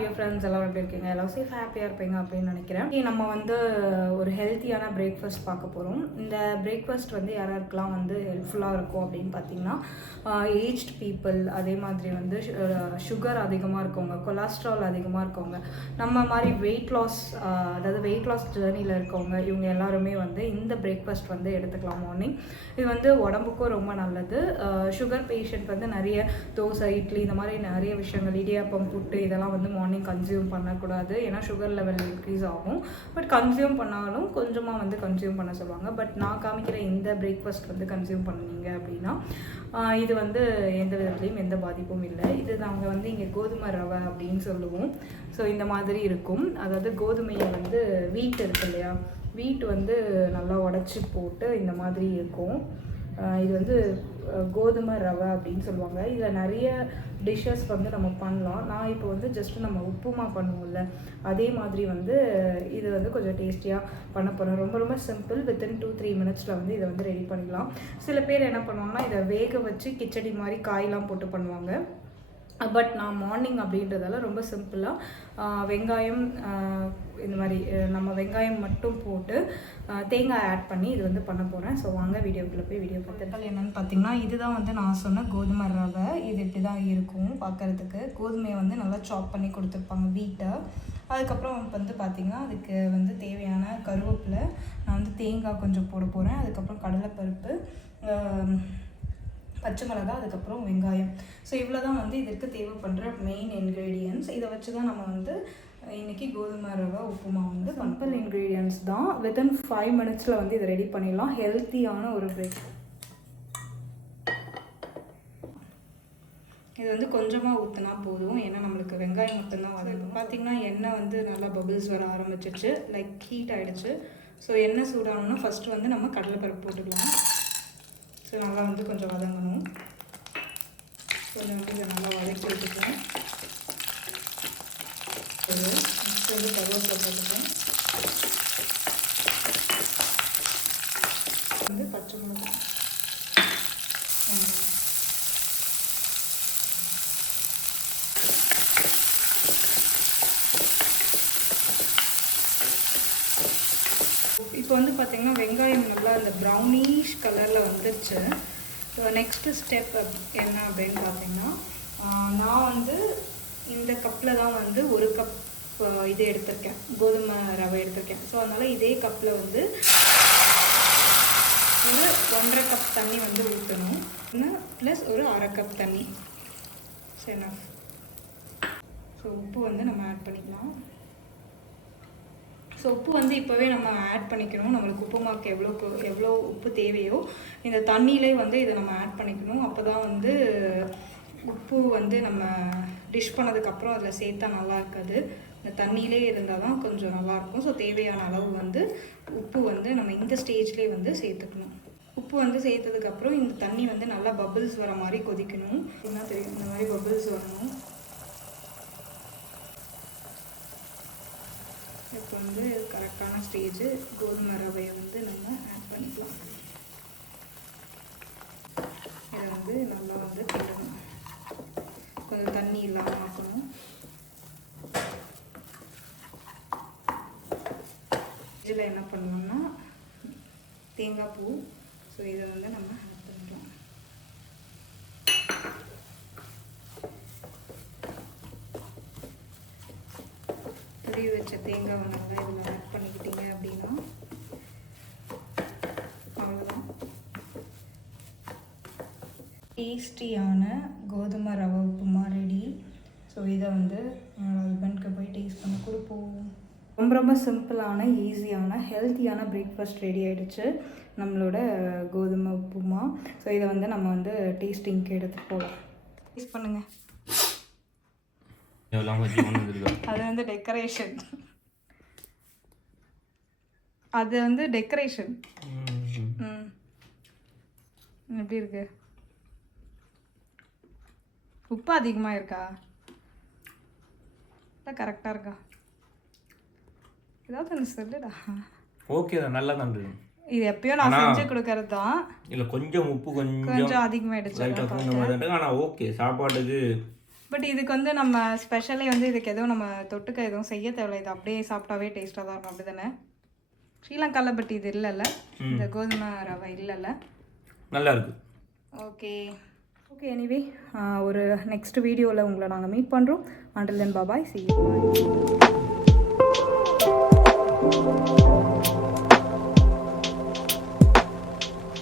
Dear friends எல்லாம் எப்படி இருக்கீங்க? எல்லாம் சேஃப் ஹாப்பியாக இருப்பீங்க அப்படின்னு நினைக்கிறேன். நம்ம வந்து ஒரு ஹெல்த்தியான பிரேக்ஃபாஸ்ட் பார்க்க போகிறோம் இந்த பிரேக்ஃபாஸ்ட் வந்து யாராருக்கெல்லாம் வந்து ஹெல்ப்ஃபுல்லாக இருக்கும் அப்படின்னு பார்த்தீங்கன்னா ஏஜ்ட் பீப்புள் அதே மாதிரி வந்து சுகர் அதிகமாக இருக்கவங்க கொலஸ்ட்ரால் அதிகமாக இருக்கவங்க நம்ம மாதிரி வெயிட் லாஸ் அதாவது வெயிட் லாஸ் ஜேர்னியில் இருக்கவங்க இவங்க எல்லாருமே வந்து இந்த பிரேக்ஃபாஸ்ட் வந்து எடுத்துக்கலாம். மார்னிங் இது வந்து உடம்புக்கும் ரொம்ப நல்லது. சுகர் பேஷண்ட் வந்து நிறைய தோசை இட்லி இந்த மாதிரி நிறைய விஷயங்கள் இடியாப்பம் புட்டு இதெல்லாம் வந்து மார்னிங் கன்சியூம் பண்ணக்கூடாது. ஏன்னா சுகர் லெவல் இன்க்ரீஸ் ஆகும். பட் கன்சியூம் பண்ணாலும் கொஞ்சமாக வந்து கன்சியூம் பண்ண சொல்லுவாங்க. பட் நான் காமிக்கிற இந்த பிரேக்ஃபாஸ்ட் வந்து கன்சியூம் பண்ணீங்க அப்படின்னா இது வந்து எந்த விதத்துலையும் எந்த பாதிப்பும் இல்லை. இது நாங்கள் வந்து இங்கே கோதுமை ரவை அப்படின்னு சொல்லுவோம். ஸோ இந்த மாதிரி இருக்கும். அதாவது கோதுமையை வந்து வீட் இருக்கு இல்லையா? வீட் வந்து நல்லா உடச்சி போட்டு இந்த மாதிரி இருக்கும். இது வந்து கோதுமை ரவை அப்படின்னு சொல்லுவாங்க. இதில் நிறைய டிஷ்ஷஸ் வந்து நம்ம பண்ணலாம். நான் இப்போ வந்து ஜஸ்ட் நம்ம உப்புமா பண்ணுவோம்ல அதே மாதிரி வந்து இது வந்து கொஞ்சம் டேஸ்டியாக பண்ண போகிறோம் ரொம்ப ரொம்ப சிம்பிள் வித்தின் டூ த்ரீ மினிட்ஸில் வந்து இதை வந்து ரெடி பண்ணிடலாம். சில பேர் என்ன பண்ணுவாங்கன்னா இதை வேக வச்சு கிச்சடி மாதிரி காயெலாம் போட்டு பண்ணுவாங்க. பட் நான் மார்னிங் அப்படின்றதால ரொம்ப சிம்பிளாக வெங்காயம் இந்த மாதிரி நம்ம வெங்காயம் மட்டும் போட்டு தேங்காய் ஆட் பண்ணி இது வந்து பண்ண போகிறேன் ஸோ வாங்க வீடியோக்குள்ளே போய் வீடியோ பார்த்துட்டு என்னென்னு பார்த்தீங்கன்னா இதுதான் வந்து நான் சொன்ன கோதுமை ரவை. இது இப்படி தான் இருக்கும் பார்க்குறதுக்கு கோதுமையை வந்து நல்லா சாப் பண்ணி கொடுத்துருப்பாங்க வீட்டை. அதுக்கப்புறம் வந்து பார்த்திங்கன்னா அதுக்கு வந்து தேவையான கருவேப்பிலை. நான் வந்து தேங்காய் கொஞ்சம் போட போகிறேன் அதுக்கப்புறம் கடலைப்பருப்பு பச்சை மிளகா அதுக்கப்புறம் வெங்காயம். ஸோ இவ்வளோ தான் வந்து இதற்கு தேவைப்படுற மெயின் இன்க்ரீடியன்ஸ் இதை வச்சு தான் நம்ம வந்து இன்னைக்கு கோதுமை ரவை உப்புமா வந்து சிம்பிள் இன்க்ரீடியன்ஸ் தான். வித்தின் ஃபைவ் மினிட்ஸில் வந்து இதை ரெடி பண்ணிடலாம். ஹெல்த்தியான ஒரு பிரேக் இது வந்து கொஞ்சமாக ஊற்றினா போதும். ஏன்னா நம்மளுக்கு வெங்காயம் மட்டும்தான் வதங்கும் பார்த்தீங்கன்னா எண்ணெய் வந்து நல்லா பபிள்ஸ் வர ஆரம்பிச்சிருச்சு. லைக் ஹீட் ஆகிடுச்சு ஸோ எண்ணெய் சூடாகணும்னா ஃபஸ்ட்டு வந்து நம்ம கடலைப்பருப்பு போட்டுக்கலாம். ஸோ நல்லா வந்து கொஞ்சம் வதங்கணும். கொஞ்சம் வந்து இதை நல்லா வதக்கி விட்டுக்கலாம் நெக்ஸ்ட் வந்து கருவேப்பிலை போட்டுக்கேன் வந்து பச்சை மிளகாய் இப்போ வந்து பார்த்தீங்கன்னா வெங்காயம் நல்லா அந்த ப்ரௌனிஷ் கலரில் வந்துருச்சு. இப்போ நெக்ஸ்ட்டு ஸ்டெப் என்ன அப்படின்னு பார்த்தீங்கன்னா நான் வந்து இந்த கப்பில் தான் வந்து ஒரு கப் இது எடுத்திருக்கேன். கோதுமை ரவை எடுத்திருக்கேன். ஸோ அதனால் இதே கப்பில் வந்து ஒரு ஒன்றரை கப் தண்ணி வந்து ஊற்றணும் ப்ளஸ் ஒரு அரை கப் தண்ணி. சரி ஸோ உப்பு வந்து நம்ம ஆட் பண்ணிக்கலாம். ஸோ உப்பு வந்து இப்போவே நம்ம ஆட் பண்ணிக்கணும். நம்மளுக்கு உப்பு மார்க் எவ்வளோ எவ்வளோ உப்பு தேவையோ இந்த தண்ணியிலே வந்து இதை நம்ம ஆட் பண்ணிக்கணும். அப்போ தான் வந்து உப்பு வந்து நம்ம டிஷ் பண்ணதுக்கப்புறம் அதில் சேர்த்தா நல்லா இருக்காது. இந்த தண்ணியிலே இருந்தால் தான் கொஞ்சம் நல்லாயிருக்கும் ஸோ தேவையான அளவு வந்து உப்பு வந்து நம்ம இந்த ஸ்டேஜ்லேயே வந்து சேர்த்துக்கணும். உப்பு வந்து சேர்த்ததுக்கப்புறம் இந்த தண்ணி வந்து நல்லா பபிள்ஸ் வர மாதிரி கொதிக்கணும். என்ன தெரியும்? இந்த மாதிரி பபிள்ஸ் வரணும். இப்போ வந்து கரெக்டான ஸ்டேஜ் கோதுமை ரவையை வந்து நம்ம ஆட் பண்ணிக்கலாம். இதை வந்து நல்லா வந்து கொஞ்சம் தண்ணி இல்லாமல் ஆக்கணும். இதில் என்ன பண்ணணும்னா தேங்காய் பூ. ஸோ இதை வந்து நம்ம ஆட் பண்ணுறோம் துருவி வச்ச தேங்காய் நல்லா இதில் ஆட் பண்ணிக்கிட்டீங்க அப்படின்னா டேஸ்டியான கோதுமை ரவை உப்புமா ரெடி ஸோ இதை வந்து என்னோட ஹஸ்பண்ட்க்கு போய் டேஸ்ட் பண்ண கொடுப்போம். ரொம்ப ரொம்ப சிம்பிளான ஈஸியான ஹெல்த்தியான பிரேக்ஃபாஸ்ட் ரெடி ஆயிடுச்சு. நம்மளோட கோதுமை உப்புமா. ஸோ இதை வந்து நம்ம வந்து டேஸ்டிங்க்கு எடுத்துகிட்டு போகலாம். டேஸ்ட் பண்ணுங்கள் அது வந்து டெக்கரேஷன் அது வந்து டெக்கரேஷன் எப்படி இருக்கு? உப்பு அதிகமாக இருக்கா? இல்லை கரெக்டாக இருக்கா? ஏதாவது ஒன்று சொல்லுடா. ஓகே தான் நல்லா தான் இது எப்பயோ நான் செஞ்சு கொடுக்கறது தான் இல்லை கொஞ்சம் உப்பு கொஞ்சம் கொஞ்சம் அதிகமாகிடுச்சு ஆனால் ஓகே சாப்பாட்டுக்கு பட் இதுக்கு வந்து நம்ம ஸ்பெஷலே வந்து இதுக்கு எதுவும் நம்ம தொட்டுக்க எதுவும் செய்ய தேவையில்லை. இது அப்படியே சாப்பிட்டாவே டேஸ்ட்டாக தான் இருக்கும் அப்படிதானே? ஸ்ரீலங்காவில் பட் இது இல்லைல்ல. இந்த கோதுமை ரவை இல்லைல்ல. நல்லா இருக்கு. ஓகே ஓகே எனிவே ஒரு நெக்ஸ்ட் வீடியோவில் உங்களை நாங்கள் மீட் பண்ணுறோம் அண்டில் தென் பாபாய் சி